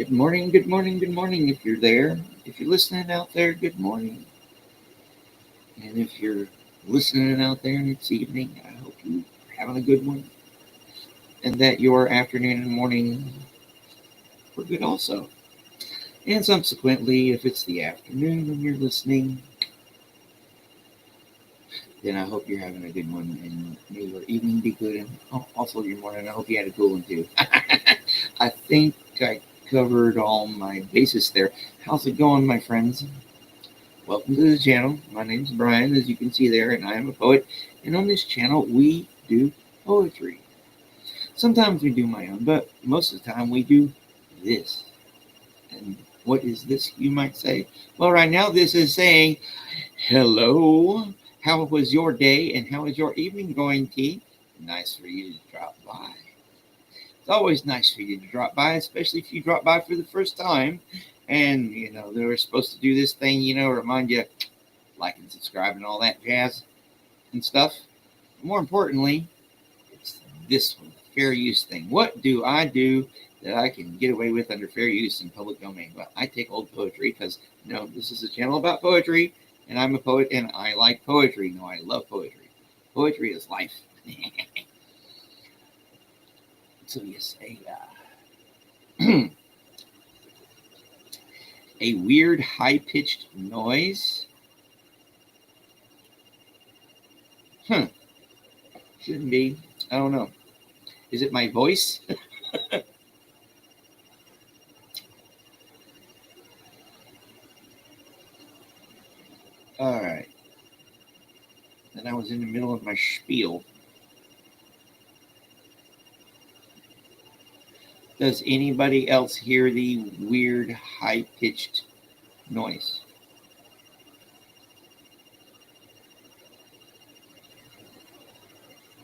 Good morning, good morning, good morning. If you're there, if you're listening out there, good morning. And if you're listening out there and it's evening, I hope you're having a good one and that your afternoon and morning were good also. And subsequently, if it's the afternoon when you're listening, then I hope you're having a good one and may your evening be good. And also your morning, I hope you had a cool one too. I think I covered all my bases there. How's it going, my friends? Welcome to the channel. My name is Brian, as you can see there, and I am a poet. And on this channel, we do poetry. Sometimes we do my own, but most of the time we do this. And what is this, you might say? Well, right now this is saying, hello, how was your day and how is your evening going, T? Nice for you to drop by. It's always nice for you to drop by, especially if you drop by for the first time. And, they were supposed to do this thing, remind you, like and subscribe and all that jazz and stuff. More importantly, it's this one, the fair use thing. What do I do that I can get away with under fair use in public domain? Well, I take old poetry because, this is a channel about poetry, and I'm a poet, and I like poetry. No, I love poetry. Poetry is life. So you say, a weird high-pitched noise. Shouldn't be. I don't know. Is it my voice? All right. And I was in the middle of my spiel. Does anybody else hear the weird high-pitched noise?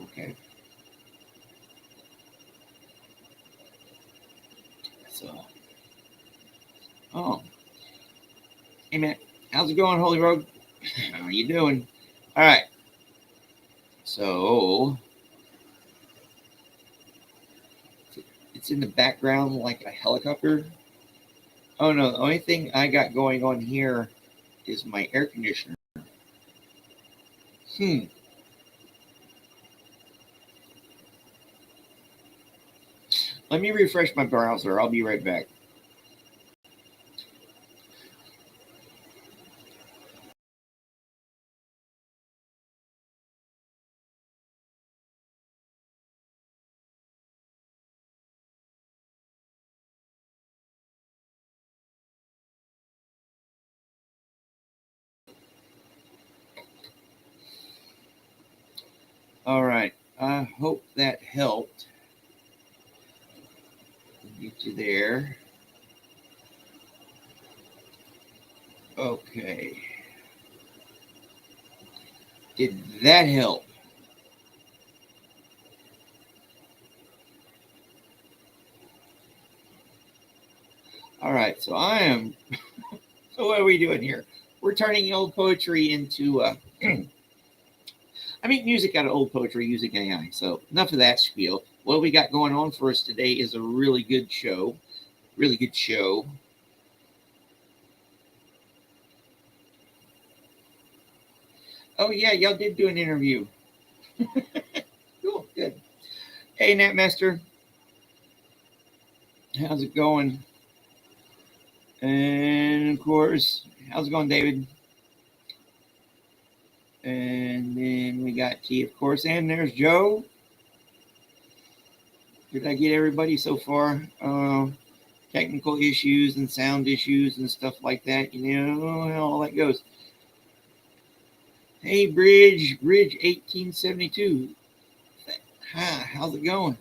Okay. So, hey man, how's it going, Holy Rogue? How you doing? All right. So, it's in the background like a helicopter. Oh no, the only thing I got going on here is my air conditioner. Let me refresh my browser. I'll be right back. All right. I hope that helped. Get you there. Okay. Did that help? All right. So I am. So what are we doing here? We're turning old poetry into. I make music out of old poetry using AI. So enough of that spiel. What we got going on for us today is a really good show. Really good show. Oh yeah, y'all did do an interview. Cool, good. Hey Nat Master, how's it going? And of course, how's it going, David? And then we got T, of course, and there's Joe. Did I get everybody so far? Technical issues and sound issues and stuff like that. You know how all that goes. Hey, Bridge 1872. Hi, how's it going?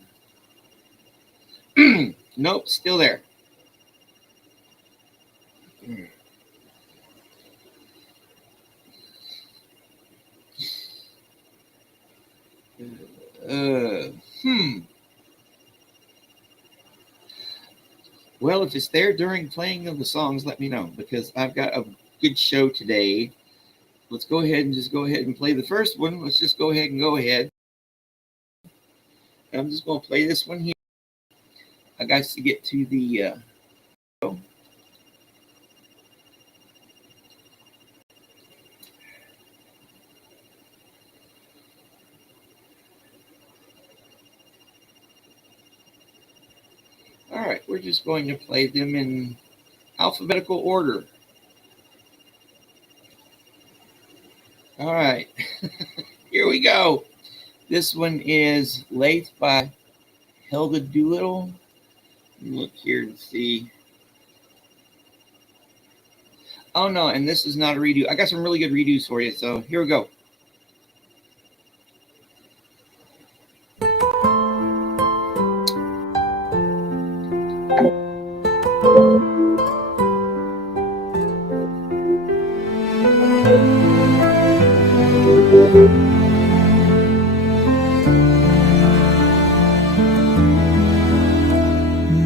Nope, still there. Uh, hmm. Well, if it's there during playing of the songs, let me know because I've got a good show today. Let's go ahead and play the first one. Let's just go ahead and go ahead. I'm just going to play this one here. I got to get to the All right, we're just going to play them in alphabetical order. All right, here we go. This one is Late by Helga Doolittle. Look here and see. Oh no, and this is not a redo. I got some really good redos for you, so here we go.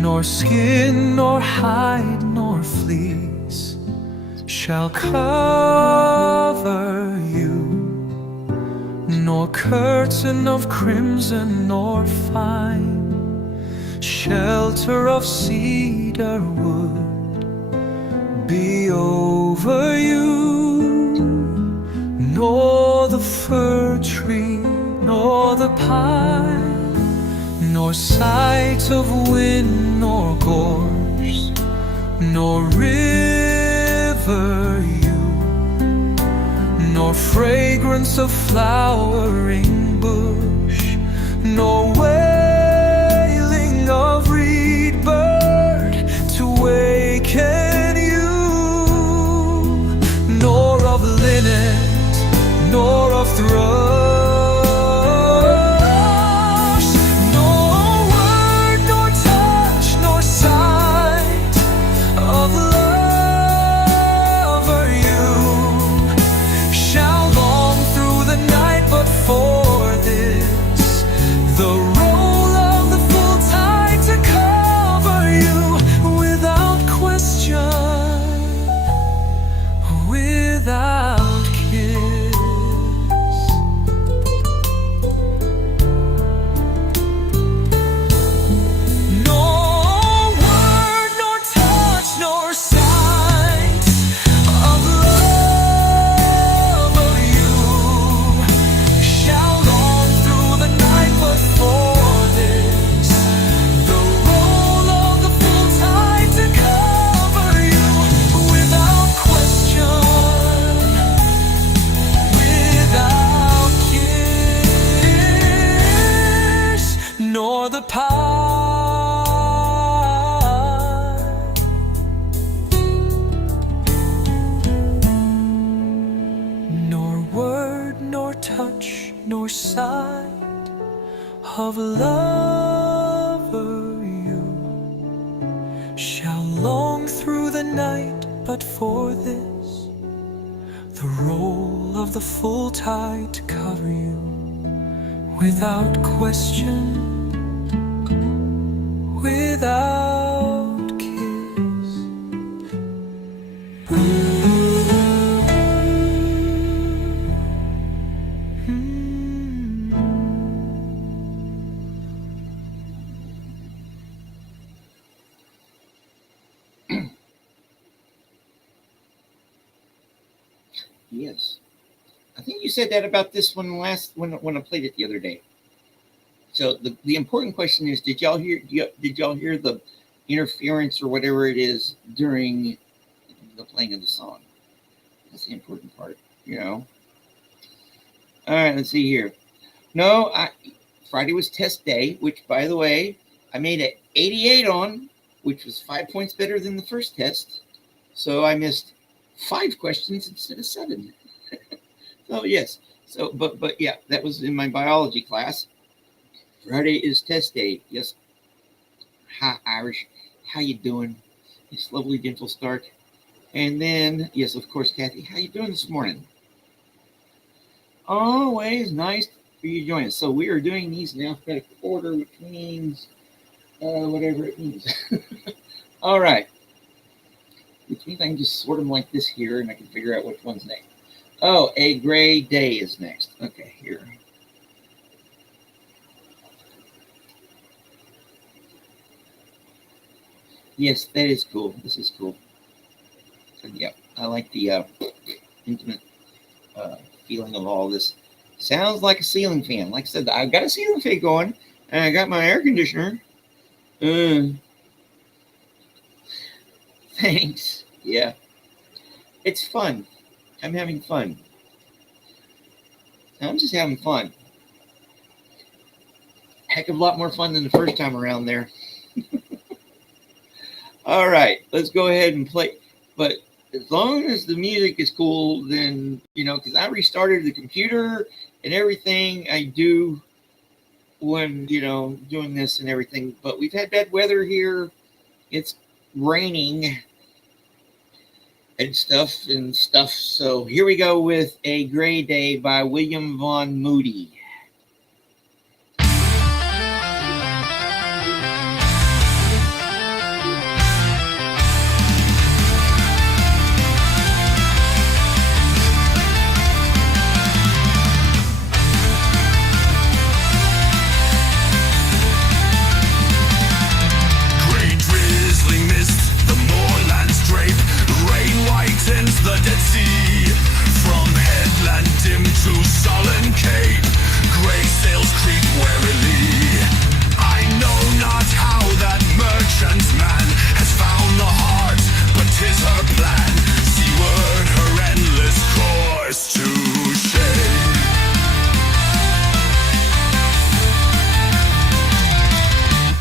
Nor skin, nor hide, nor fleece shall cover you, nor curtain of crimson, nor fine shelter of cedar wood be over you, nor the fir tree, nor the pine, nor sight of wind, nor gorse, nor river you, nor fragrance of flowering bush, nor wailing of reed bird to waken you, nor of linnet, nor of thrush, nor sight of a lover you shall long through the night, but for this, the roll of the full tide to cover you without question, without kiss. Yes, I think you said that about this one last when I played it the other day. So the important question is, did y'all hear the interference or whatever it is during the playing of the song? That's the important part, you know. All right, let's see here. No, Friday was test day, which, by the way, I made an 88 on, which was 5 points better than the first test. So I missed 5 questions instead of 7. So yes. So but yeah, that was in my biology class. Friday is test day. Yes. Hi, Irish. How you doing? It's lovely gentle start. And then, yes, of course, Kathy. How you doing this morning? Always nice for you to join us. So we are doing these in alphabetical order, which means whatever it means. All right. Which means I can just sort them like this here, and I can figure out which one's next. Oh, a gray day is next. Okay, here. Yes, that is cool. This is cool. And yeah, I like the intimate uh, feeling of all this. Sounds like a ceiling fan. Like I said, I've got a ceiling fan going, and I got my air conditioner. Uh, thanks. Yeah, it's fun. I'm having fun. I'm just having fun. Heck of a lot more fun than the first time around there. All right, let's go ahead and play. But as long as the music is cool, then, because I restarted the computer and everything I do when, doing this and everything. But we've had bad weather here. It's raining and stuff. So here we go with A Gray Day by William Vaughn Moody. The Dead Sea, from headland dim to sullen cape, grey sails creep warily. I know not how that merchantman has found the heart, but 'tis her plan, seaward her endless course to shape.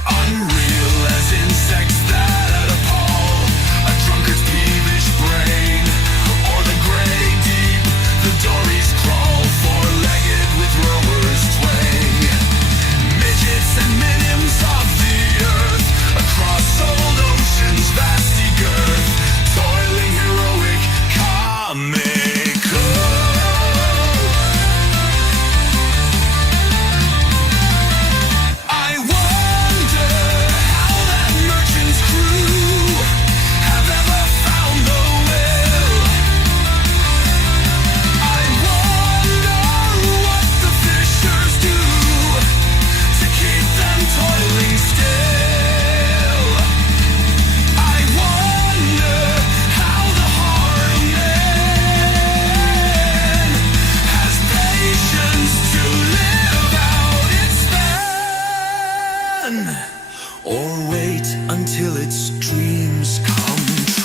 Unreal as insects that appall a drunkard's peevish brain. Dories crawl, four-legged with rowers twang. Midgets and minims of the earth, across old ocean's vasty girth, toiling heroic, comical. I wonder how that merchant's crew have ever found the will. Toiling still, I wonder how the heart of man has patience to live out its span, or wait until its dreams come true.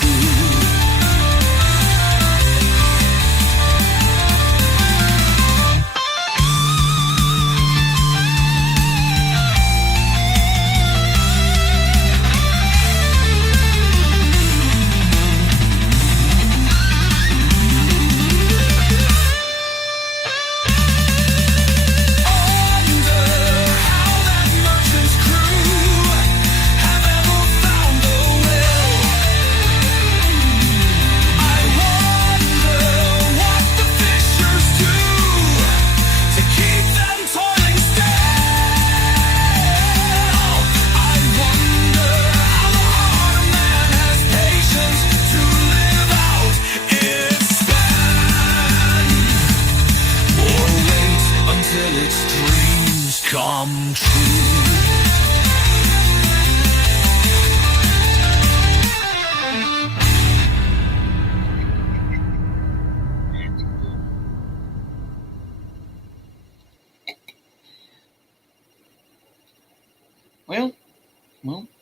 Come true. Well,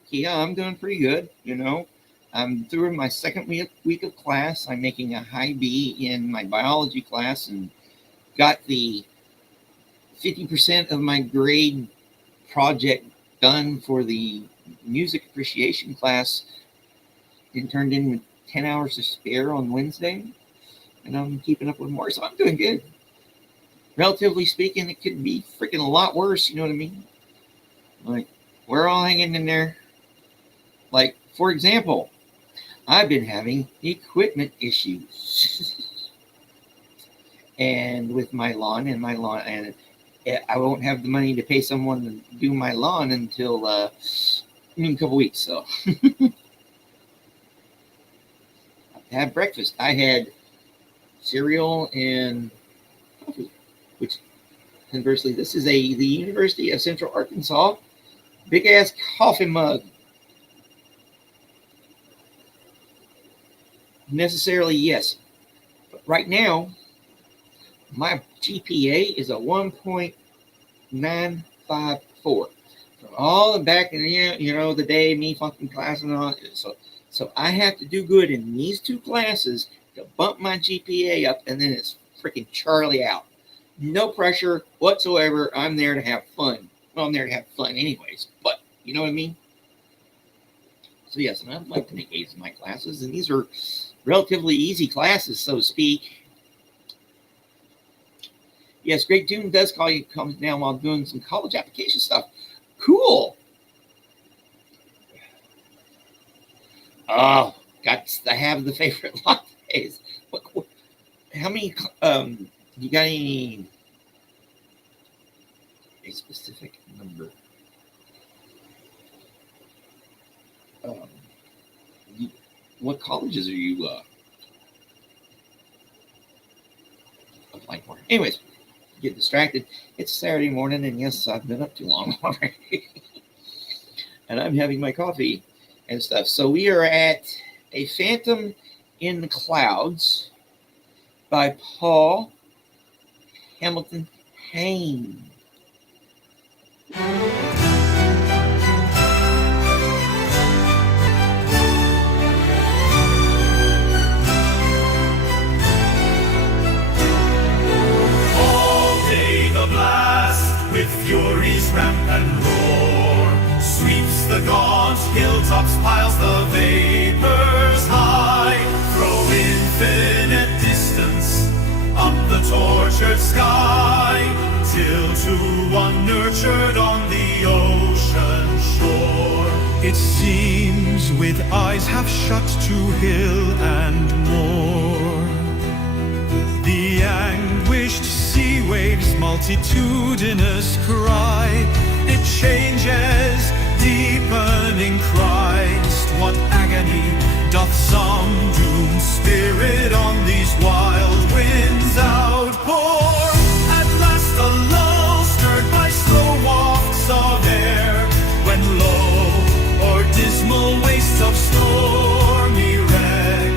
yeah, I'm doing pretty good. I'm through my second week of class. I'm making a high B in my biology class and got the 50% of my grade project done for the music appreciation class and turned in with 10 hours to spare on Wednesday. And I'm keeping up with more, so I'm doing good. Relatively speaking, it could be freaking a lot worse, you know what I mean? Like, we're all hanging in there. Like, for example, I've been having equipment issues. And with my lawn, and I won't have the money to pay someone to do my lawn until a couple weeks. So I have breakfast. I had cereal and coffee, which conversely, this is the University of Central Arkansas big ass coffee mug. necessarily, yes. But right now, my GPA is a 1.954. From all the back in the day, me fucking class and all. So I have to do good in these two classes to bump my GPA up, and then it's freaking Charlie out. No pressure whatsoever. I'm there to have fun. Well, I'm there to have fun anyways, but you know what I mean? So yes, and I'd like to make A's in my classes, and these are relatively easy classes, so to speak. Yes, Great June does call you, comes down while doing some college application stuff. Cool. Oh, got to have the favorite lattes. How many, you got a specific number? What colleges are you applying for? Anyways, get distracted. It's Saturday morning, and yes, I've been up too long already. And I'm having my coffee and stuff. So we are at A Phantom in the Clouds by Paul Hamilton Hayne. With fury's ramp and roar, sweeps the gaunt hilltops, piles the vapors high, throw infinite distance up the tortured sky, till to one nurtured on the ocean shore. It seems with eyes half shut to hill and moor, the anguished sea waves multitudinous cry, it changes, deepening Christ. What agony doth some doomed spirit on these wild winds outpour? At last a lull stirred by slow wafts of air, when lo, o'er dismal wastes of stormy wreck,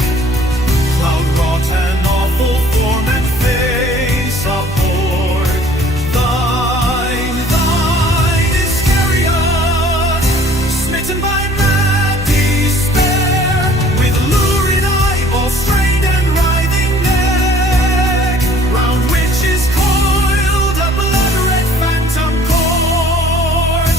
cloud wrought an awful form and face aboard. Thine Iscariot, smitten by mad despair, with lurid eyeball strained and writhing neck, round which is coiled a blood-red phantom cord.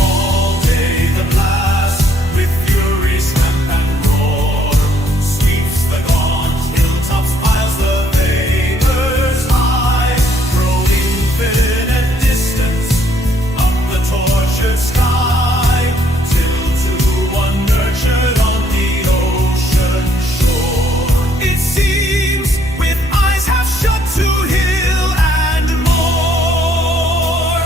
All day the blast, with fury snap and roar, sweeps the gaunt hilltops, piles the vapors high, throw infinite distance up the tortured sky, till to one nurtured on the ocean shore. It seems with eyes half shut to hill and moor,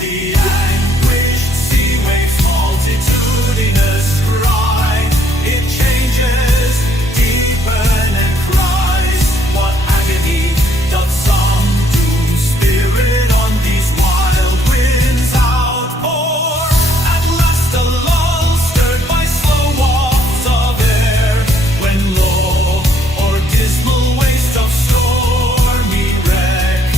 the anguished sea waves multitudinous cry, it changes, deepen and cries. What agony doth some doomed spirit on these wild winds outpour? At last a lull stirred by slow wafts of air, when lo, o'er dismal waste of stormy wreck,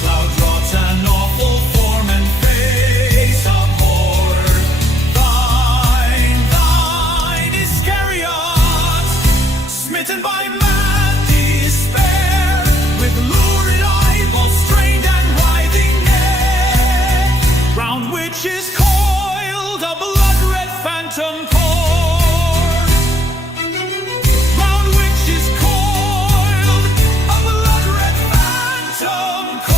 cloud wrought an awful form and face of horror. Thine Iscariot, smitten by mad despair, with lurid eyeball strained and writhing neck, round which is coiled a blood-red phantom cord. Round which is coiled a blood-red phantom cord.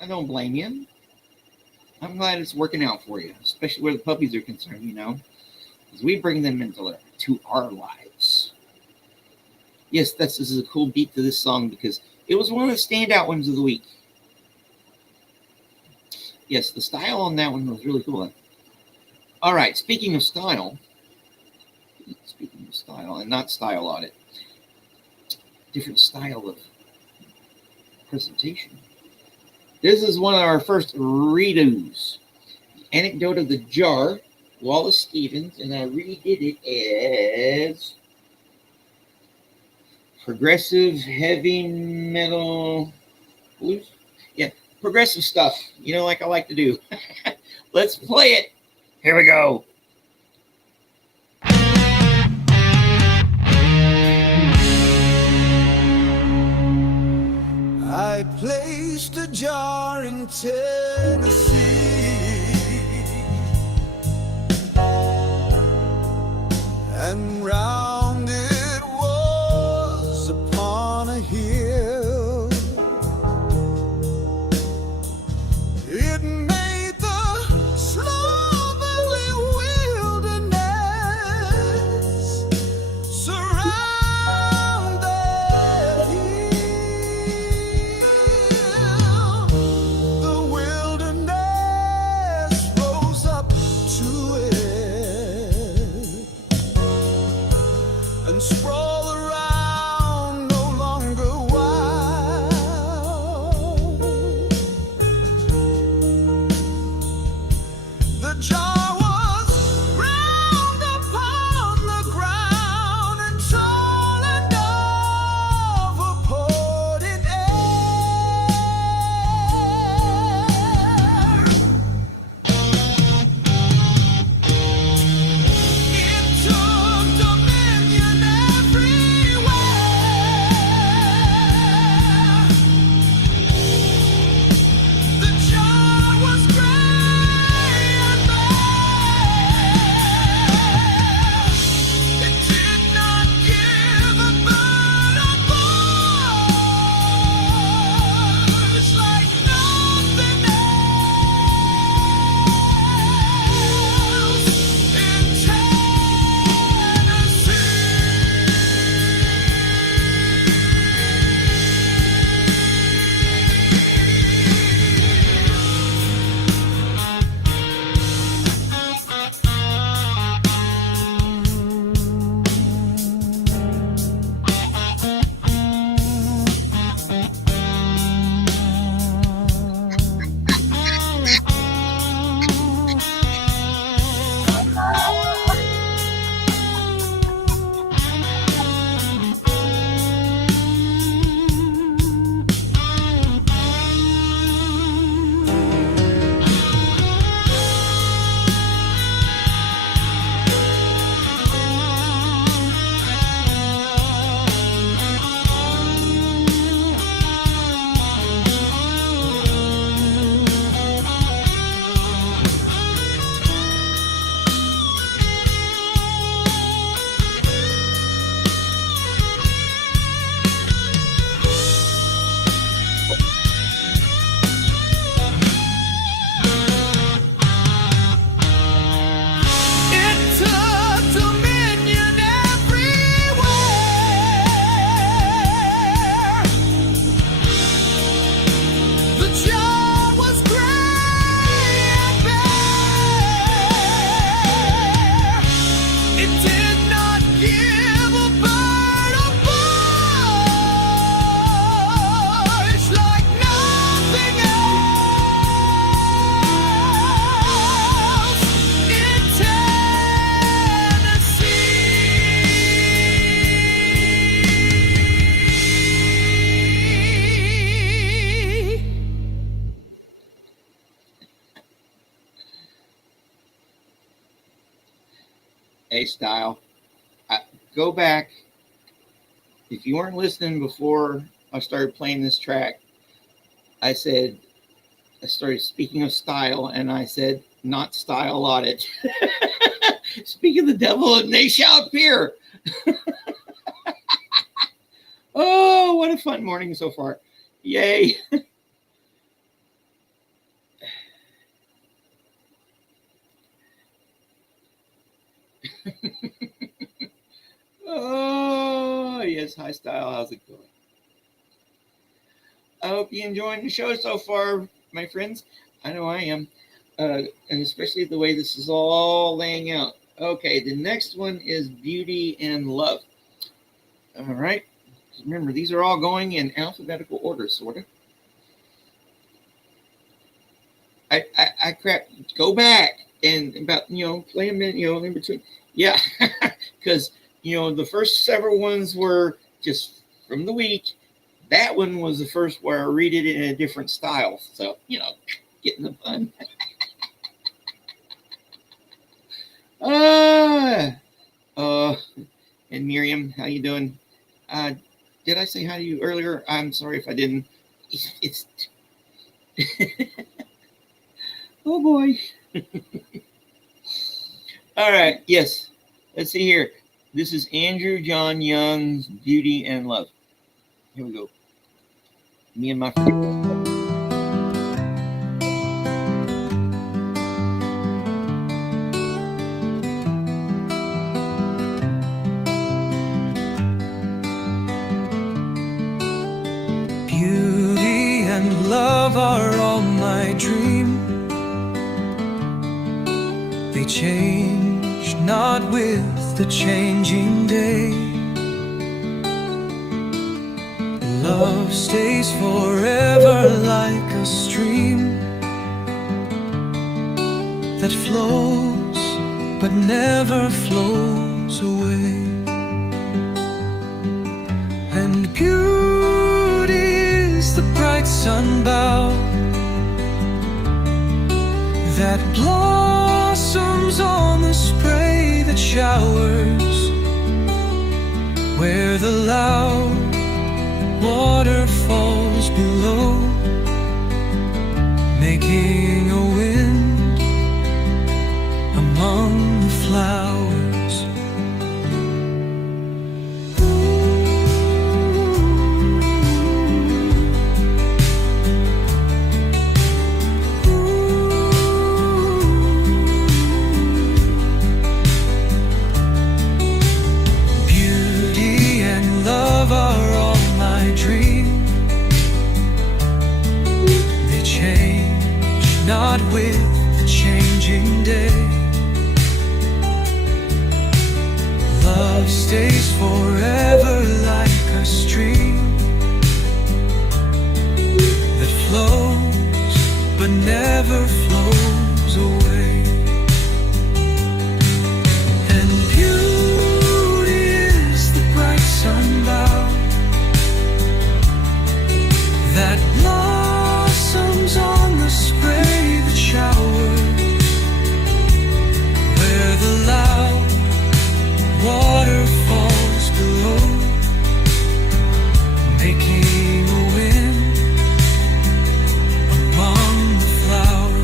I don't blame you. I'm glad it's working out for you, especially where the puppies are concerned, because we bring them into our lives. Yes, this is a cool beat to this song because it was one of the standout ones of the week. Yes, the style on that one was really cool. All right, speaking of style, and not style audit, different style of presentation. This is one of our first redos. Anecdote of the Jar, Wallace Stevens, and I redid it as progressive heavy metal blues. Yeah, progressive stuff, like I like to do. Let's play it. Here we go. I placed a jar in Tennessee, and round it was upon a hill. It made the slow valley wilderness surround that hill. The wilderness rose up to it and sprawl around, no longer wild. The jar was round upon the ground and tall and overpoured in air. It took dominion everywhere. The jar was gray and bare. It did not give a bird a voice like nothing else in It took dominion everywhere. The jar was gray and bare. It did not give a bird a voice like nothing else in Tennessee. Hey, style. Go back. If you weren't listening before I started playing this track, I started speaking of style, and I said, not style audit. Speak of the devil, and they shall appear. Oh, what a fun morning so far. Yay. Oh, yes. Hi, style. How's it going? I hope you're enjoying the show so far, my friends. I know I am. And especially the way this is all laying out. Okay, the next one is Beauty and Love. All right. Remember, these are all going in alphabetical order, sort of. I crap. Go back and about, play a minute, in between. Yeah, because, the first several ones were just from the week. That one was the first where I read it in a different style. So, getting the fun. Ah, uh, and Miriam, how you doing? Uh, did I say hi to you earlier? I'm sorry if I didn't. It's oh boy. All right, yes. Let's see here. This is Andrew John Young's Beauty and Love. Here we go. Me and my friend. Beauty and love are all my dream. They change not with the changing day. Love stays forever like a stream that flows but never flows away. And beauty is the bright sunbow that blossoms on the spray that showers, where the loud water falls below, making a wind among the flowers. Not with the changing day. Love stays forever like a stream that flows but never flows away. And beauty is the bright sunbow that blossoms on the spray that showers, where the loud water falls below, making a wind among the flowers.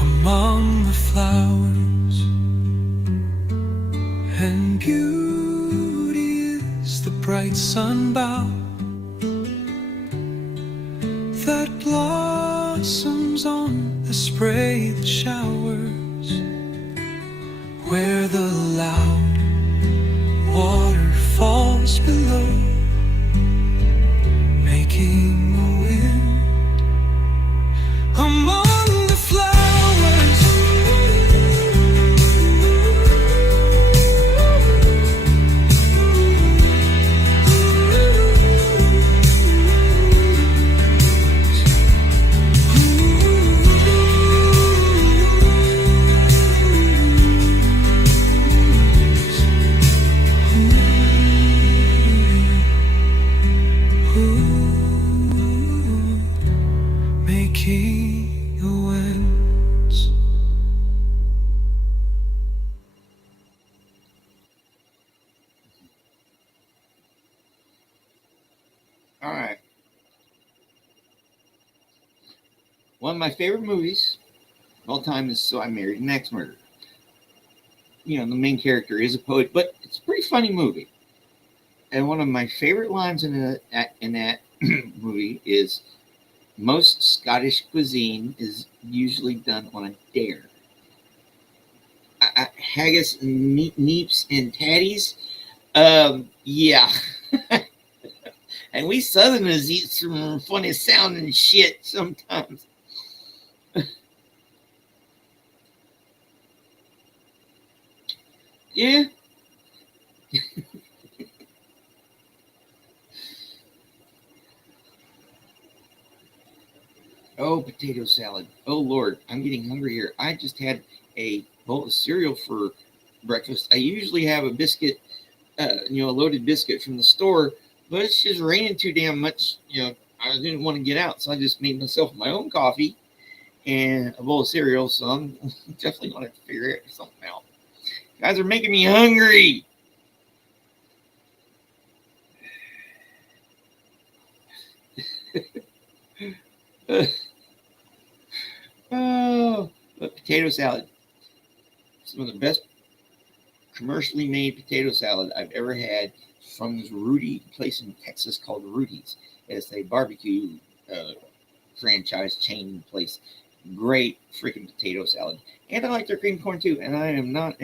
Among the flowers. And beauty is the bright sunbow that blossoms on the spray that showers, where the loud water falls below, making a wind among the flowers. Making a winds. All right. One of my favorite movies of all time is So I Married an Axe Murderer. the main character is a poet, but it's a pretty funny movie. And one of my favorite lines in that movie is, most Scottish cuisine is usually done on a dare. Haggis, neeps, and tatties. Yeah. And we Southerners eat some funny sounding shit sometimes. Yeah. Oh, potato salad. Oh, Lord, I'm getting hungry here. I just had a bowl of cereal for breakfast. I usually have a biscuit, a loaded biscuit from the store, but it's just raining too damn much. I didn't want to get out, so I just made myself my own coffee and a bowl of cereal. So I'm definitely going to figure something out. You guys are making me hungry. Oh, but potato salad. Some of the best commercially made potato salad I've ever had from this Rudy place in Texas called Rudy's. It's a barbecue franchise chain place. Great freaking potato salad. And I like their cream corn too. And I am not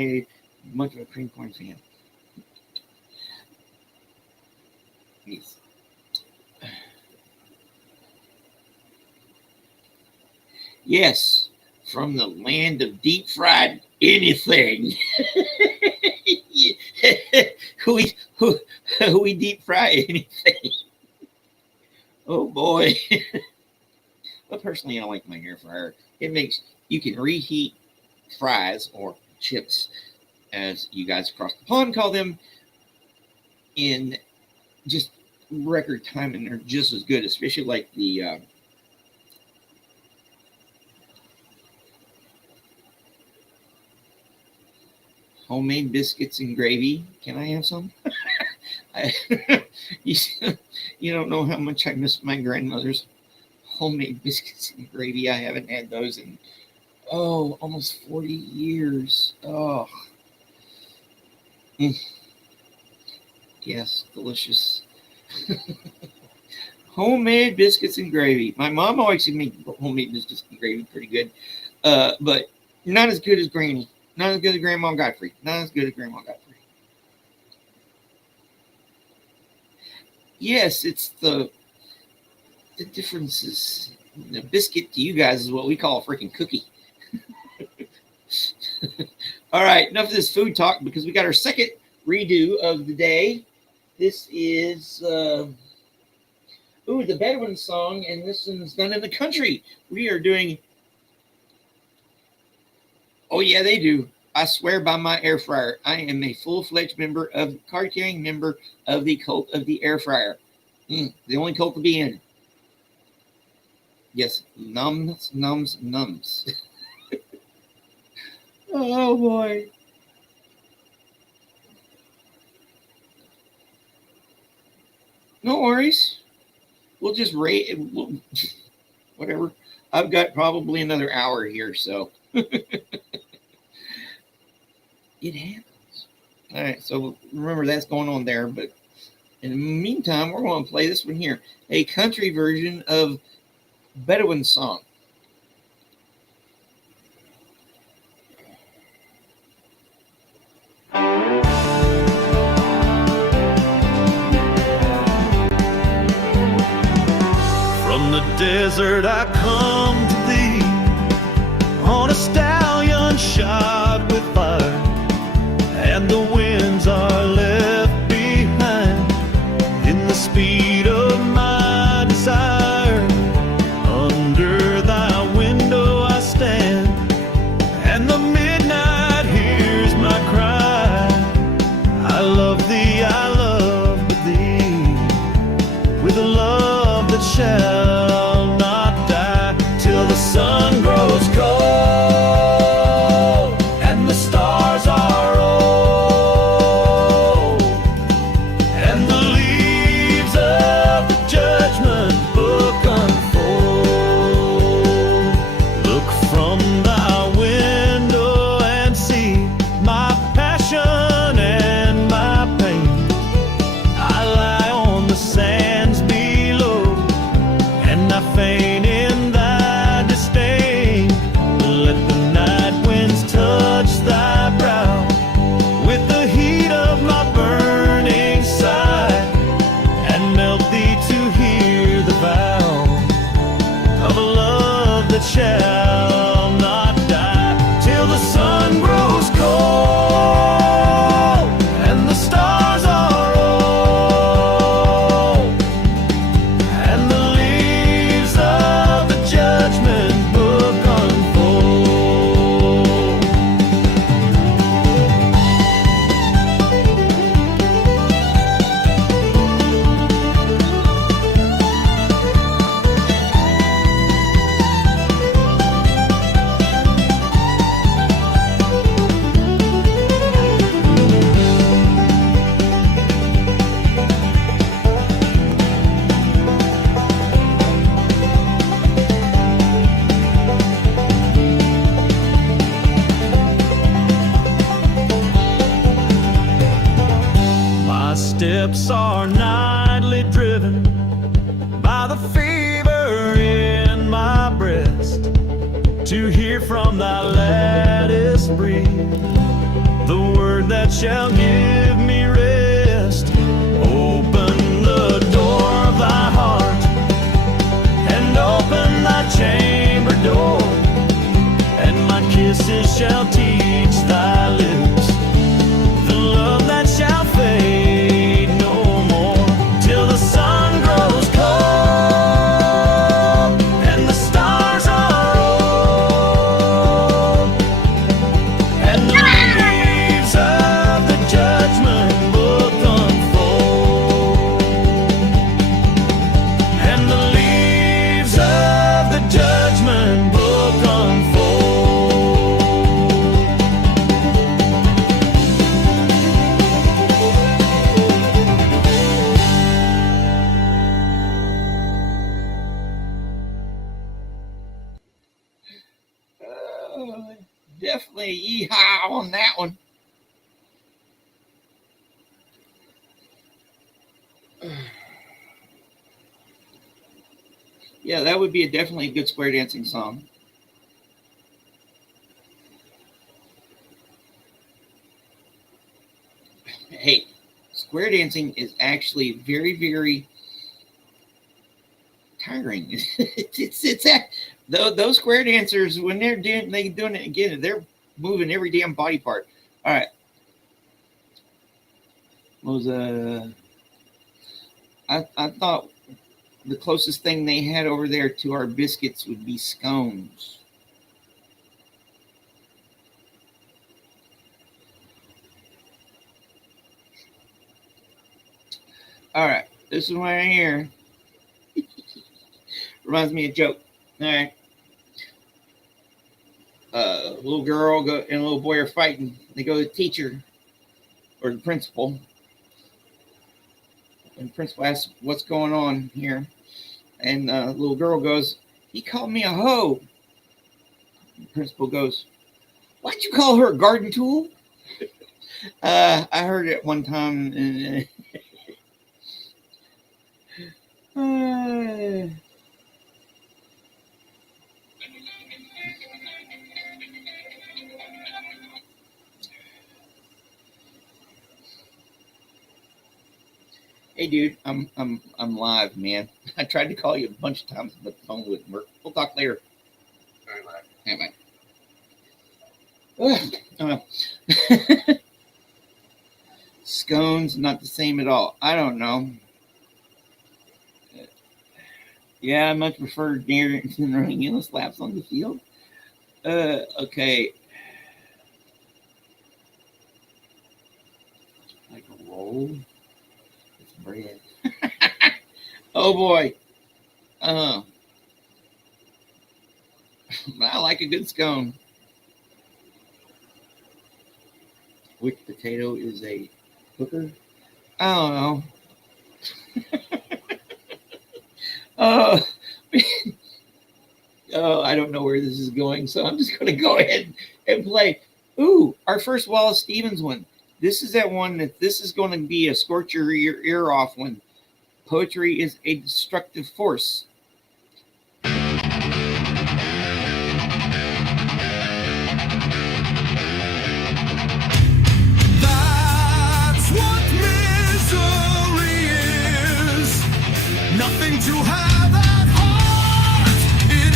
much of a cream corn fan. Yes. Yes, from the land of deep fried anything. we deep fry anything. Oh boy. But personally, I like my air fryer. You can reheat fries or chips, as you guys across the pond call them, in just record time, and they're just as good, especially like the homemade biscuits and gravy. Can I have some? You don't know how much I miss my grandmother's homemade biscuits and gravy. I haven't had those in almost 40 years. Oh, yes, delicious. Homemade biscuits and gravy. My mom always made homemade biscuits and gravy pretty good, but not as good as Granny. Not as good as Grandma Godfrey. Not as good as Grandma Godfrey. Yes, it's the differences. The biscuit to you guys is what we call a freaking cookie. All right, enough of this food talk, because we got our second redo of the day. This is the Bedouin song, and this one's done in the country. We are doing. Oh, yeah, they do. I swear by my air fryer. I am a full-fledged card-carrying member of the cult of the air fryer. The only cult to be in. Yes, nums. Oh, boy. No worries. We'll just rate. Whatever. I've got probably another hour here, so. It happens. All right, so remember that's going on there. But in the meantime, we're going to play this one here, a country version of Bedouin song. From the desert I come to thee, on a stallion shod with fire, and the winds are left behind in the speed of my desire. Under thy window I stand, and the midnight hears my cry. I love thee with a love that shall not die, till the sun grows cold and the stars a love that shall not die till the sun grows cold and the stars are old and the leaves of the judgment book unfold. My steps are nightly driven by the fever in my breast, to hear from thy lattice breathe the word that shall give me rest. Open the door of thy heart and open thy chamber door, and my kisses shall teach thy lips the love that shall fade no more till the sun grows cold and the stars are old and the leaves of the judgment book unfold and the leaves of the judgment book unfold. Definitely yeehaw on that one. Yeah, that would be definitely a good square dancing song. Hey, square dancing is actually very, very tiring. it's those square dancers, when they're doing it again, they're moving every damn body part. All right. What was I thought the closest thing they had over there to our biscuits would be scones. All right, this is one right here. Reminds me of a joke. All right. Little girl and a little boy are fighting. They go to the teacher or the principal. And the principal asks, "What's going on here?" And the little girl goes, "He called me a hoe." The principal goes, "Why'd you call her a garden tool?" I heard it one time. Hey, dude, I'm live, man. I tried to call you a bunch of times, but the phone wouldn't work. We'll talk later. All right, bye. Scones, not the same at all. I don't know. Yeah, I much prefer near than running endless laps on the field. Okay. Like a roll. It's bread. Oh boy. I like a good scone. Which potato is a cooker? I don't know. Oh, I don't know where this is going, so I'm just going to go ahead and play. Ooh, our first Wallace Stevens one. This is that one that this is going to be a scorch your ear off one. Poetry is a destructive force. That's what misery is. Nothing to have at heart. It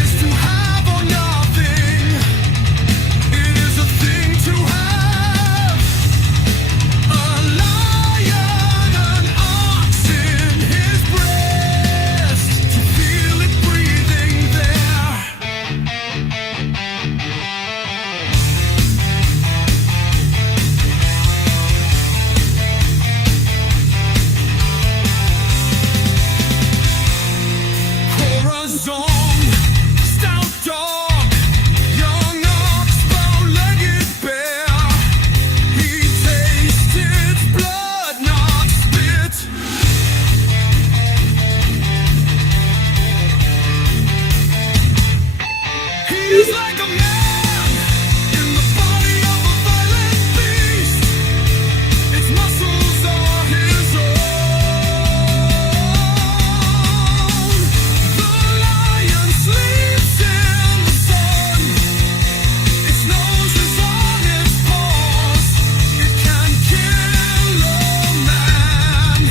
He's like a man in the body of a violent beast. Its muscles are his own. The lion sleeps in the sun. Its nose is on its paws. It can kill a man.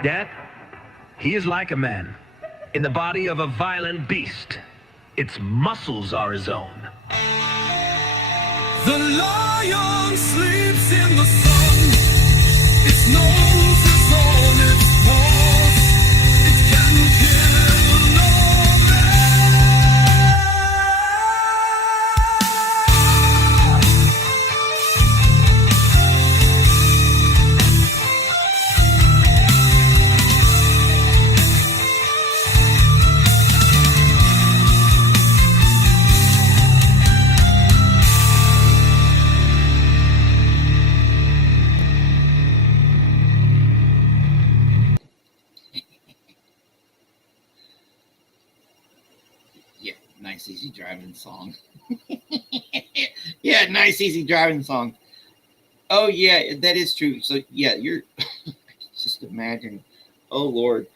Death, he is like a man, in the body of a violent beast. Its muscles are his own. The lion sleeps in the sun. Its nose is on its paws. It can kill no Yeah, nice easy driving song. Yeah, nice easy driving song. Oh yeah, that is true. So yeah, you're just imagine. Oh Lord.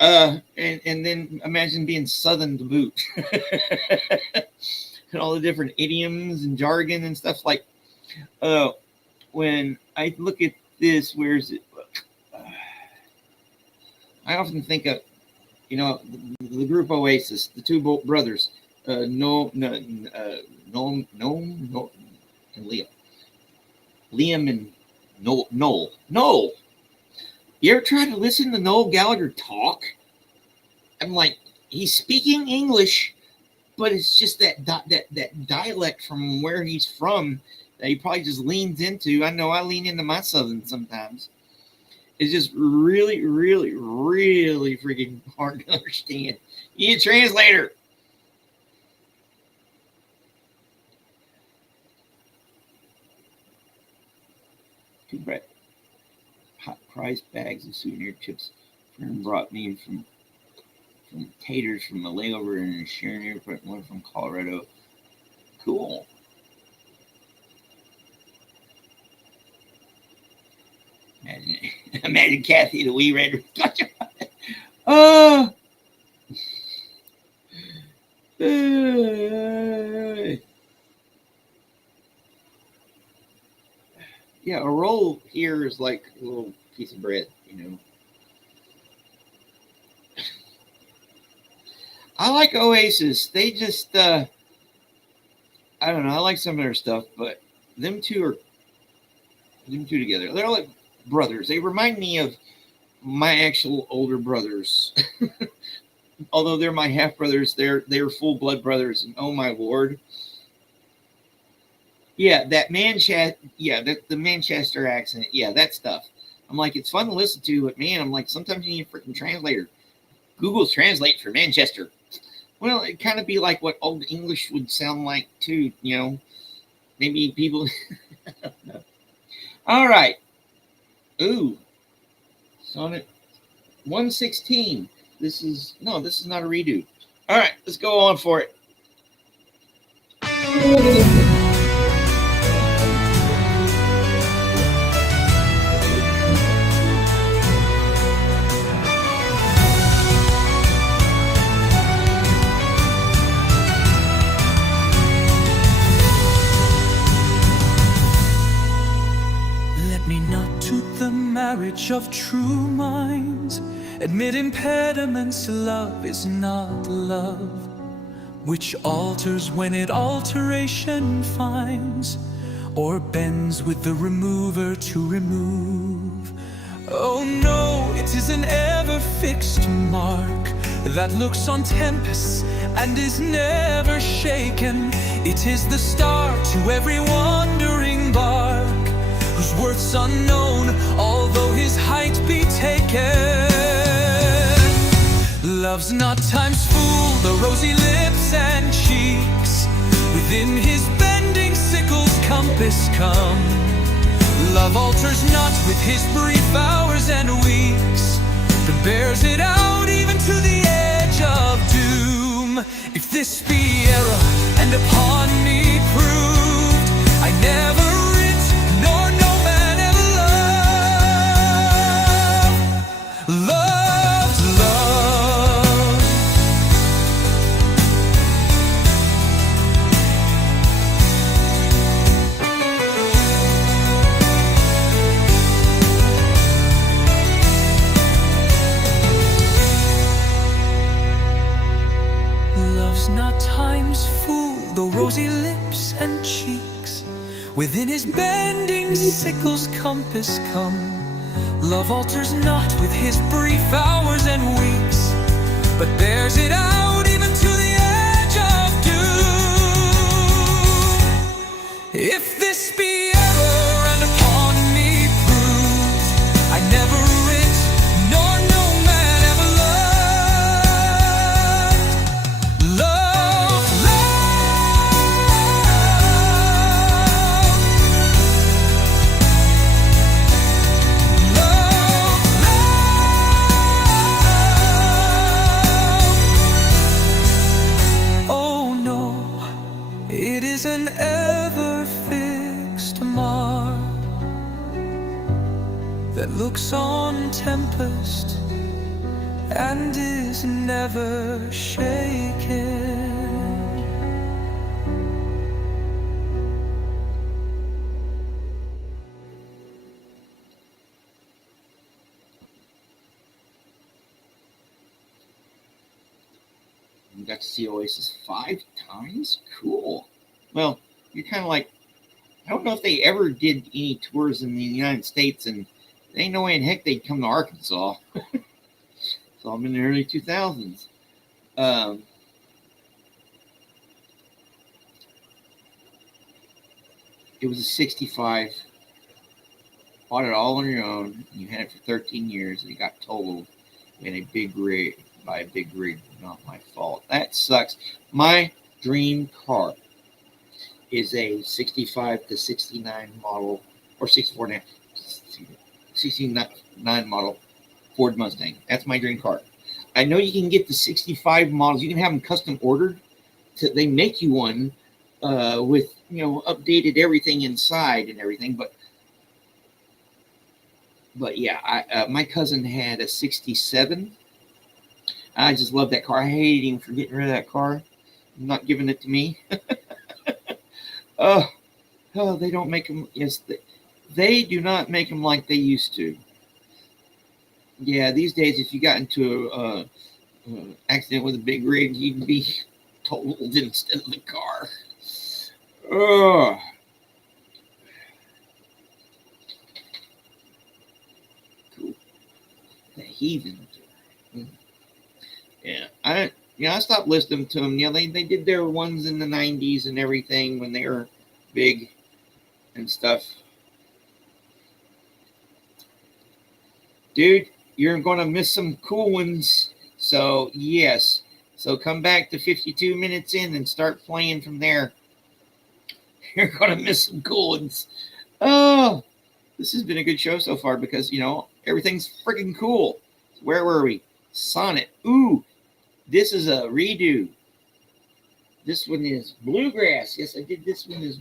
And then imagine being Southern to boot. And all the different idioms and jargon and stuff like when I look at this, where's it? I often think of, the group Oasis, the two brothers, Noel and Liam. Liam and Noel. You ever try to listen to Noel Gallagher talk? I'm like, he's speaking English, but it's just that dialect from where he's from that he probably just leans into. I know I lean into my Southern sometimes. It's just really, really, really freaking hard to understand. You need a translator. Two hot price bags of souvenir chips. Friend brought me from taters from a layover in Sharon Airport, one from Colorado. Cool. Imagine Kathy, the wee red. Oh. Yeah, a roll here is like a little piece of bread, I like Oasis. They just, I don't know. I like some of their stuff, but them two together. They're like brothers. They remind me of my actual older brothers. although they're my half brothers, they're full blood brothers, and oh my lord, yeah, that Manchester, yeah, the Manchester accent, yeah, that stuff. I'm like, it's fun to listen to, but man, I'm like, sometimes you need a freaking translator. Google Translate for Manchester. Well, it'd kind of be like what old English would sound like too, you know. Maybe people. All right. Ooh, Sonnet 116. This is not a redo. All right, let's go on for it. Let me not to the marriage of true minds admit impediments to love is not love, which alters when it alteration finds, or bends with the remover to remove. Oh no, it is an ever-fixed mark that looks on tempests and is never shaken. It is the star to every wandering bark, whose worth's unknown, although his height be taken. Love's not time's fool, the rosy lips and cheeks within his bending sickle's compass come. Love alters not with his brief hours and weeks, but bears it out even to the edge of doom. If this be error and upon me proved, I never writ, nor no man ever loved. Love's love. Love's not time's fool, though rosy lips and cheeks within his bending sickle's compass come. Love alters not with his brief hours and weeks, but bears it out even to the edge of doom. If this be error and upon me proved, I never writ, nor no man ever loved. Love, oh no, it is an ever-fixed mark that looks on tempest and is never shaken. You got to see Oasis 5 times? Cool. Well, you're kind of like, I don't know if they ever did any tours in the United States, and there ain't no way in heck they'd come to Arkansas. So I'm in the early 2000s. It was a 65. Bought it all on your own. You had it for 13 years, and it got totaled in a big rig by a big rig. Not my fault. That sucks. My dream car is a 65 to 69 model, or 64 now, 69 model Ford Mustang. That's my dream car. I know you can get the 65 models. You can have them custom ordered. They make you one with, updated everything inside and everything. But yeah, my cousin had a 67. I just love that car. I hate him for getting rid of that car. I'm not giving it to me. Oh, they don't make them. Yes, they do not make them like they used to. Yeah, these days, if you got into a accident with a big rig, you'd be totaled instead of the car. Oh. Cool. The heathen. Yeah, I I stopped listening to them. They did their ones in the 90s and everything when they were big and stuff. Dude, you're going to miss some cool ones. So, yes. So come back to 52 minutes in and start playing from there. You're going to miss some cool ones. Oh, this has been a good show so far because, everything's freaking cool. Where were we? Sonnet. Ooh, this is a redo. This one is bluegrass. Yes, I did. This one is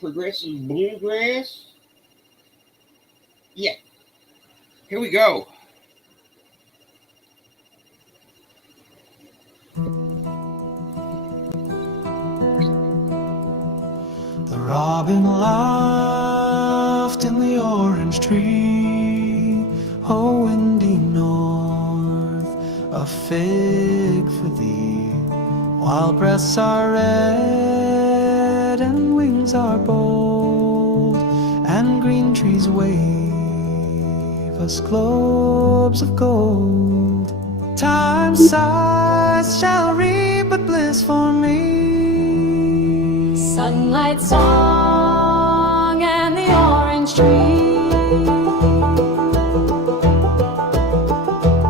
progressive bluegrass. Yeah. Here we go. The robin laughed in the orange tree. Oh, windy north, a fig for thee. While breasts are red and wings are bold, and green trees wave us globes of gold. Time's sighs shall reap but bliss for me. Sunlight song and the orange tree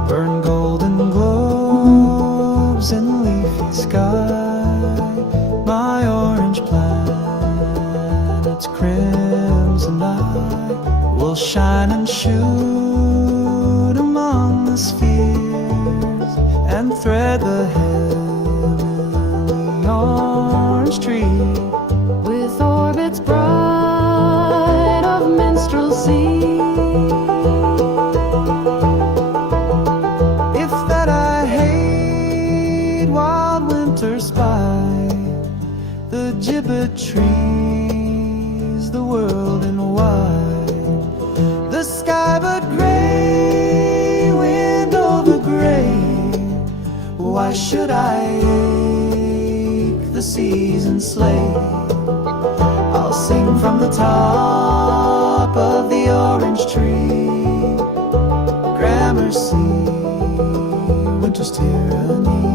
burn golden globes in leafy sky. My orange planet's crimson eye will shine and shoot among the spheres and thread the heavenly orange tree with orbits bright of minstrelsy. If that I hate wild winter spy, the gibbet trees, the world in wide, the sky but gray, wind over gray. Why should I ache the season slay? I'll sing from the top of the orange tree. Gramercy, winter's tyranny.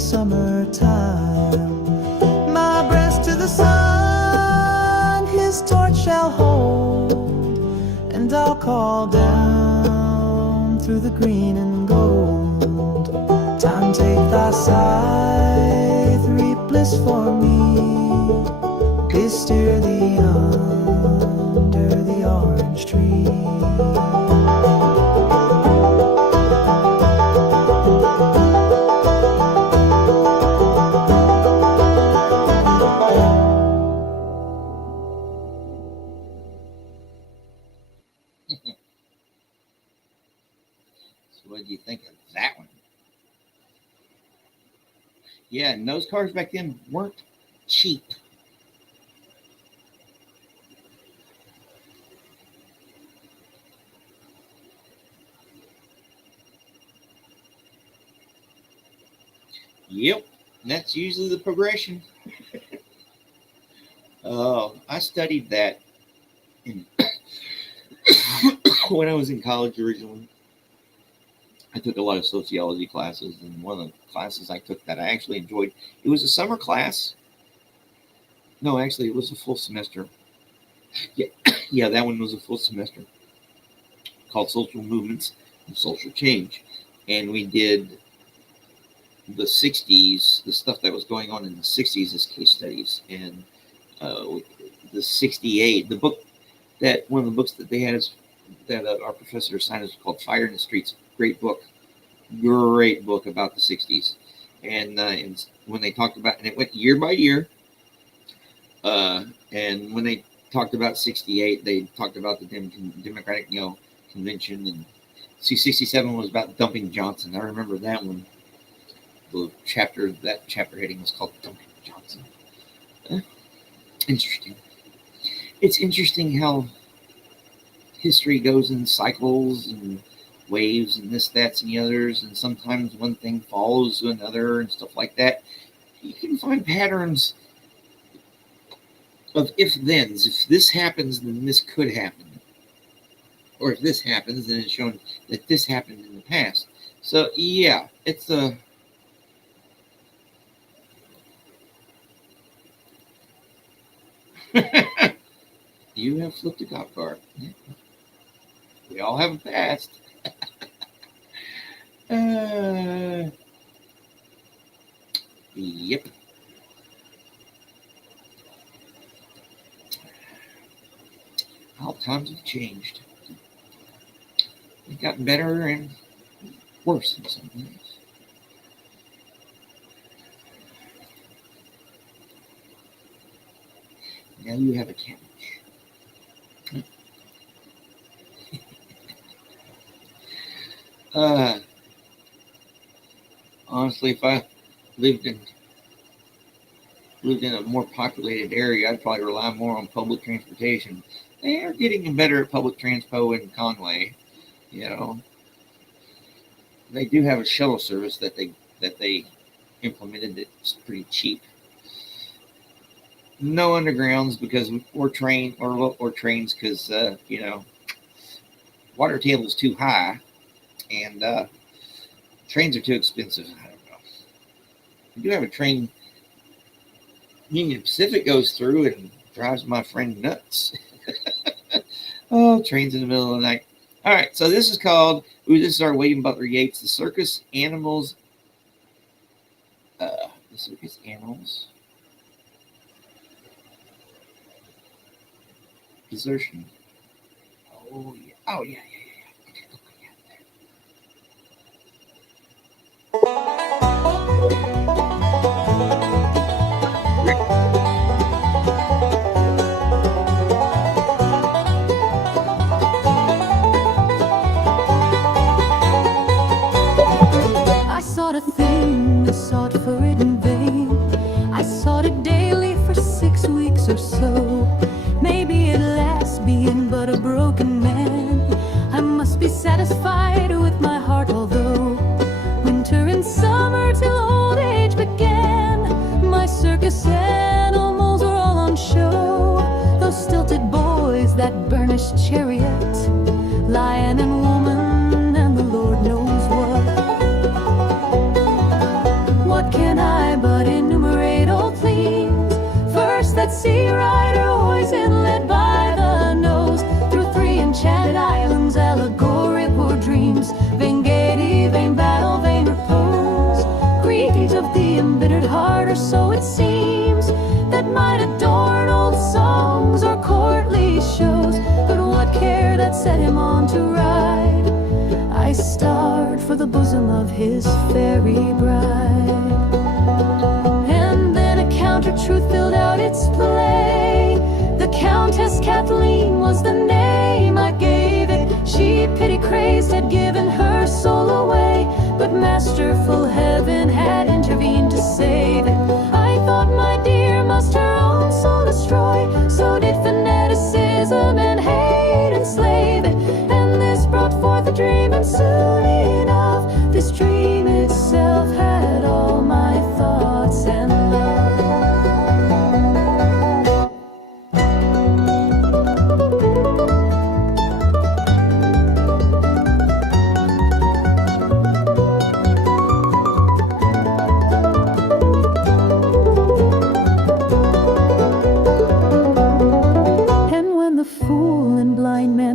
Summertime, my breast to the sun his torch shall hold, and I'll call down through the green and gold. Time, take thy scythe, reap bliss for me, bestir thee under the orange tree. What do you think of that one? Yeah, and those cars back then weren't cheap. Yep, that's usually the progression. Oh, I studied that in when I was in college originally. I took a lot of sociology classes, and one of the classes I took that I actually enjoyed, it was a summer class. No, actually, it was a full semester. Yeah, that one was a full semester, called Social Movements and Social Change. And we did the 60s, the stuff that was going on in the 60s as case studies. And the 68, the book that, one of the books that they had is, that our professor assigned us called Fire in the Streets. Great book about the 60s. And when they talked about, and it went year by year, And when they talked about 68, they talked about the Democratic, convention, and see, 67 was about dumping Johnson. I remember that one. That chapter heading was called Dumping Johnson. Interesting. It's interesting how history goes in cycles and waves and this, that's, and the others, and sometimes one thing follows another and stuff like that. You can find patterns of if-thens. If this happens, then this could happen. Or if this happens, then it's shown that this happened in the past. So, yeah, it's a... You have flipped a cop car. We all have a past. Yep. How times have changed. They've gotten better and worse in some ways. Now you have a couch. Honestly, if I lived in a more populated area, I'd probably rely more on public transportation. They are getting better at public transpo in Conway. They do have a shuttle service that they implemented that's pretty cheap. No undergrounds because trains because water table is too high and trains are too expensive. I don't know. We do have a train. Union Pacific goes through and drives my friend nuts. Oh, trains in the middle of the night. All right, so this is called. This is our William Butler Yeats, The Circus Animals. The Circus Animals. Desertion. Oh yeah. Okay, I sought a thing, I sought for it in vain. I sought it daily for 6 weeks or so. Maybe at last, being but a broken man, I must be satisfied with my heart, although winter and summer till old age began. My circus animals were all on show. Those stilted boys, that burnished chariot, lion and woman, and the Lord knows what. What can I but enumerate old themes? First, that sea rider hoisin led by the nose through 3 enchanted islands, allegorical dreams, vain gaiety, vain battle, vain repose, greed of the embittered heart, or so it seems, that might adorn old songs or courtly shows. But what care that set him on to ride? I starred for the bosom of his fairy bride. And then a counter-truth filled out its play. The Countess Kathleen was the name I gave it. She, pity-crazed, had given her soul away, but masterful heaven had intervened to save it. I thought my dear must her own soul destroy, so did fanaticism and hate enslave it. And this brought forth a dream, and soon enough this dream itself had all my thoughts and love.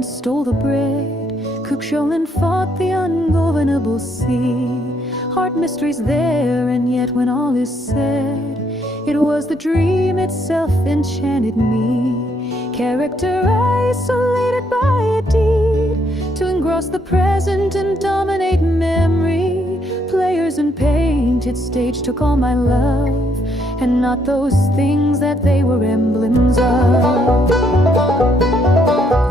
Stole the bread, Cuchulainn fought the ungovernable sea. Heart mysteries there, and yet when all is said, it was the dream itself enchanted me. Character isolated by a deed, to engross the present and dominate memory. Players and painted stage took all my love, and not those things that they were emblems of.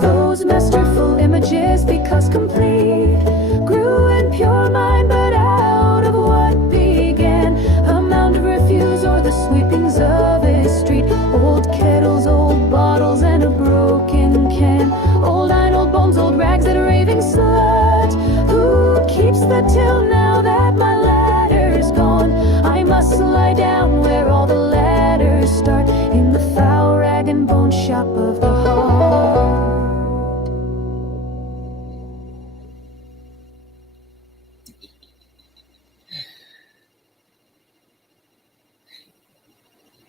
Those masterful images, because complete, grew in pure mind, but out of what began a mound of refuse or the sweepings of a street. Old kettles, old bottles, and a broken can. Old iron, old bones, old rags, and a raving slut. Who keeps the till now that my ladder's gone? I must lie down where all the ladders start, in the foul rag and bone shop of the heart.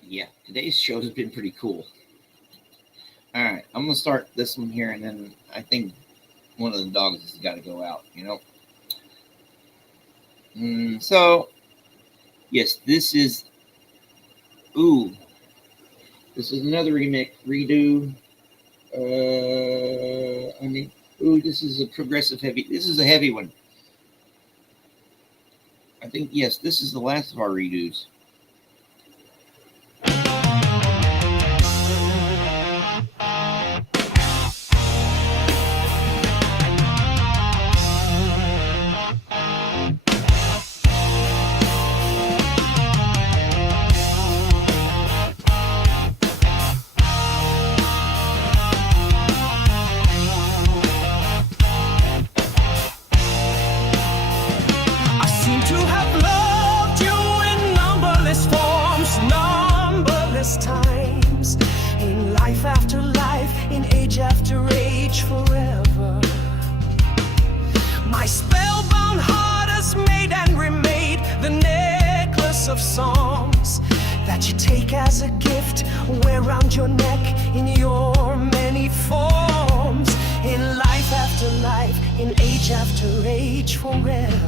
Yeah, today's show has been pretty cool. All right, I'm gonna start this one here, and then I think one of the dogs has got to go out. So yes, this is another redo. This is a progressive heavy. This is a heavy one. I think, yes, this is the last of our redos. Times, in life after life, in age after age, forever. My spellbound heart has made and remade the necklace of songs that you take as a gift, wear around your neck in your many forms. In life after life, in age after age, forever.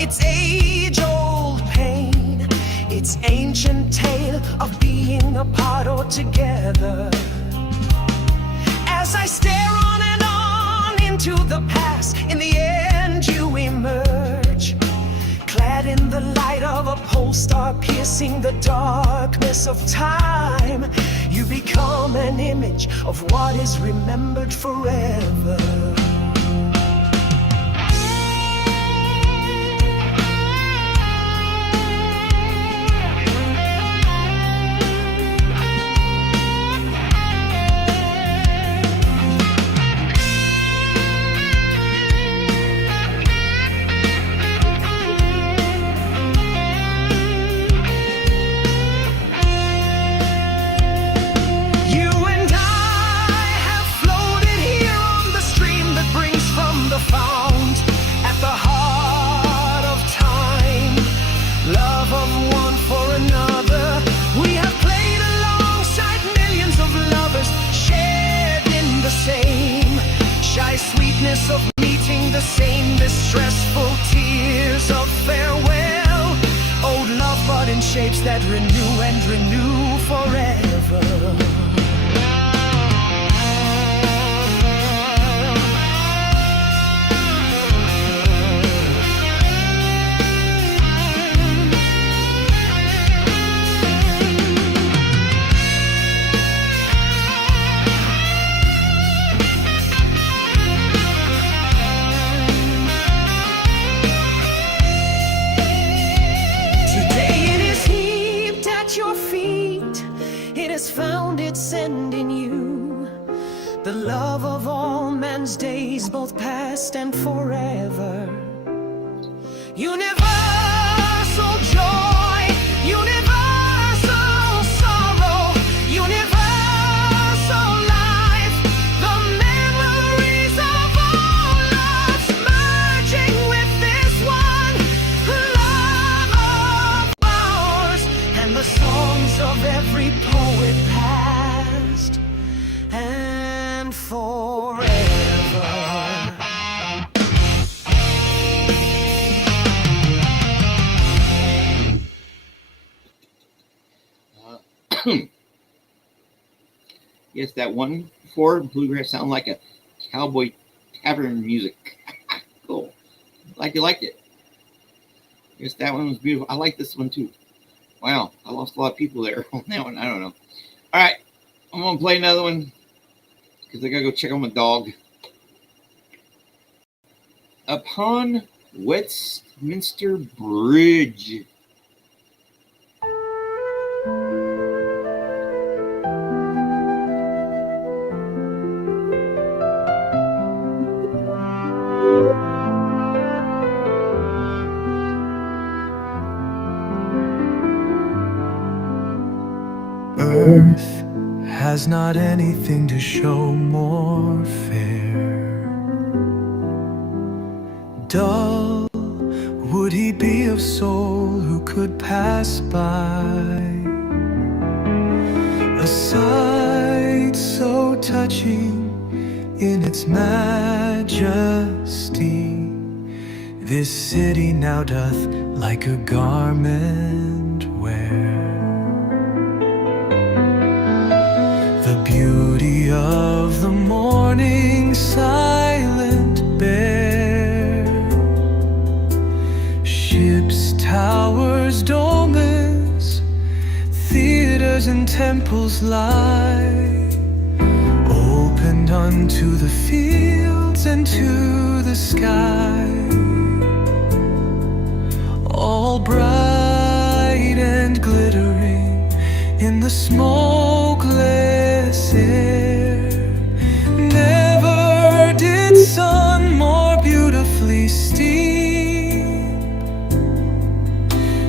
It's age-old pain, it's ancient tale of being apart or together. As I stare on and on into the past, in the end you emerge, clad in the light of a pole star piercing the darkness of time. You become an image of what is remembered forever. Of meeting the same distressful tears of farewell. Old love but in shapes that renew and renew forever. Found its end in you, the love of all man's days, both past and forever. Universal joy, universal sorrow, universal life, the memories of all loves merging with this one love of ours, and the songs of every poet past and forever. Yes, that one before, bluegrass sounded like a cowboy tavern music. Cool. Like you liked it. Yes, that one was beautiful. I like this one too. Wow, I lost a lot of people there on that one. I don't know. All right, I'm gonna play another one because I gotta go check on my dog. Upon Westminster Bridge. Earth has not anything to show more fair. Dull would he be of soul who could pass by. A sight so touching in its majesty, this city now doth like a garment wear. The beauty of the morning silent bare, ships, towers, domes, theaters and temples lie, opened unto the fields and to the sky, all bright and glittering in the smokeless air. Never did sun more beautifully steam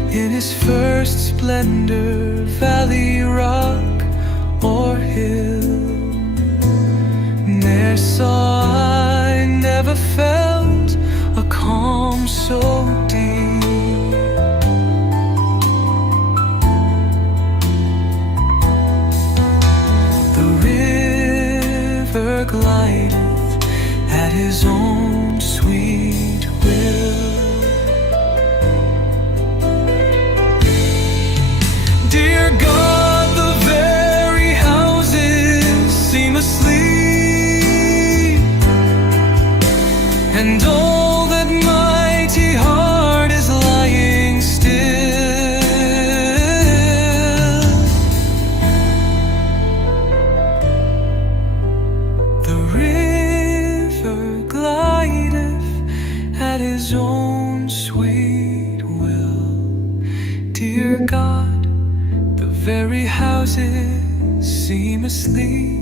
in his first splendor, valley, rock, or hill. Ne'er saw I, never felt a calm so deep. Glideth at his own sweet will. Dear God, the very houses seem asleep, and all that mighty heart is lying still. His own sweet will. Dear God, the very houses seem asleep,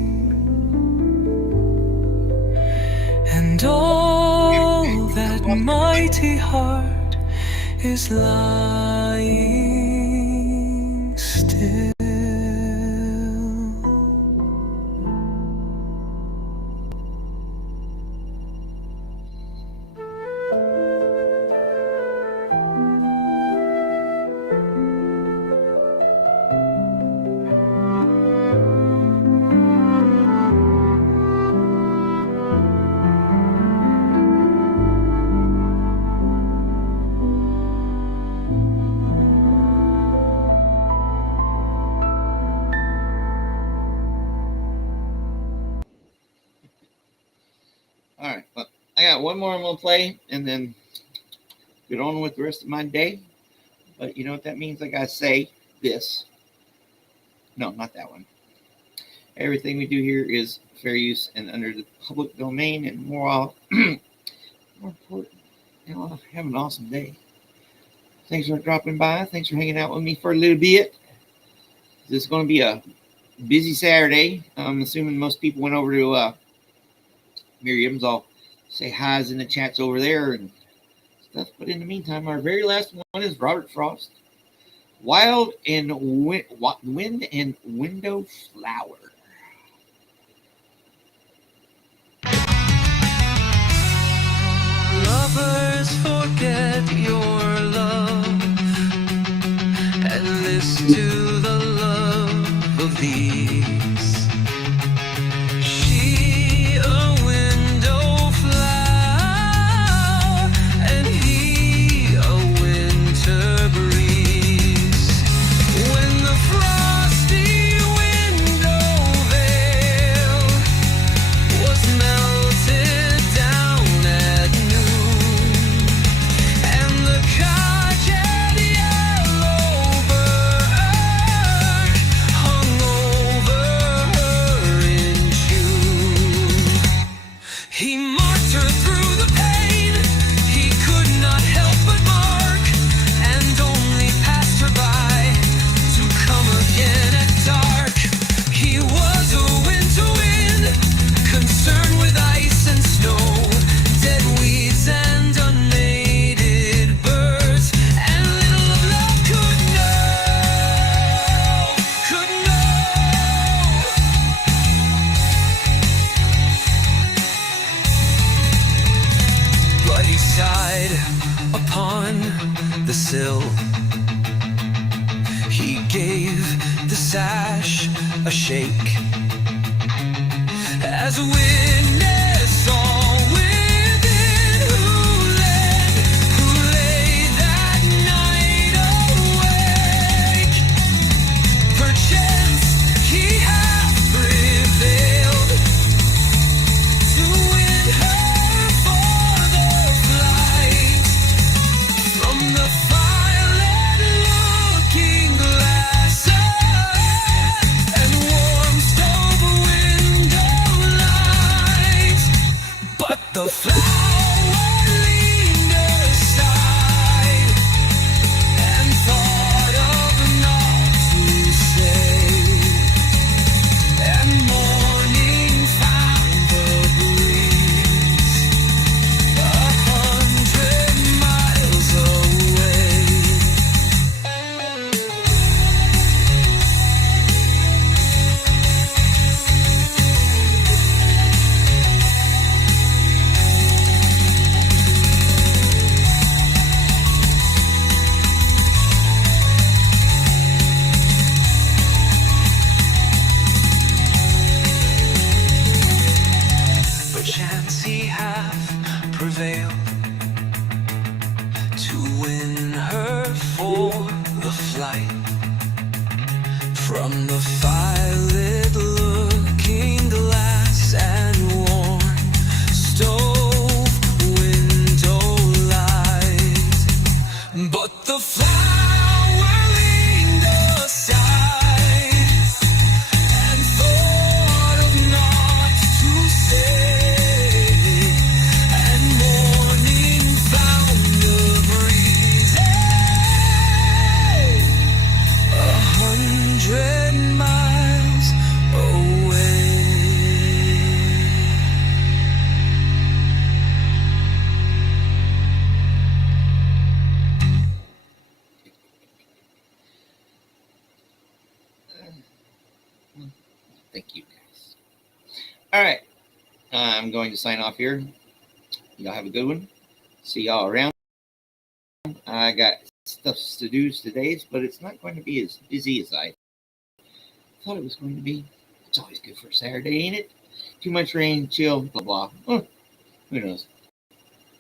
and all that mighty heart is lying still. All right, well, I got one more I'm gonna play and then get on with the rest of my day. But you know what that means? I gotta say this. No, not that one. Everything we do here is fair use and under the public domain, and more important, have an awesome day. Thanks for dropping by. Thanks for hanging out with me for a little bit. This is going to be a busy Saturday. I'm assuming most people went over to Miriam's. I'll say hi's in the chats over there and stuff. But in the meantime, our very last one is Robert Frost. Wild and Wind and Window Flower. Lovers forget your love and listen to the love of these. She a window flower and he a winter breeze. When the frosty sash a shake. As a witness all within who lay that night awake. Perchance he hath prevailed to win her for the flight from the violet looking glass and warm stove window light. But the flower leaned aside and thought of naught to say, and morning found the breeze 100 miles away. Perchance he hath prevailed to win her for the flight from the violet looking glass and warm stove window light. But the flower leaned aside and thought of naught to say, and morning found the breeze 100 miles away. Thank you, guys. All right. I'm going to sign off here. Y'all have a good one. See y'all around. I got stuff to do today, but it's not going to be as busy as I thought it was going to be. It's always good for a Saturday, ain't it? Too much rain, chill, blah, blah. Who knows?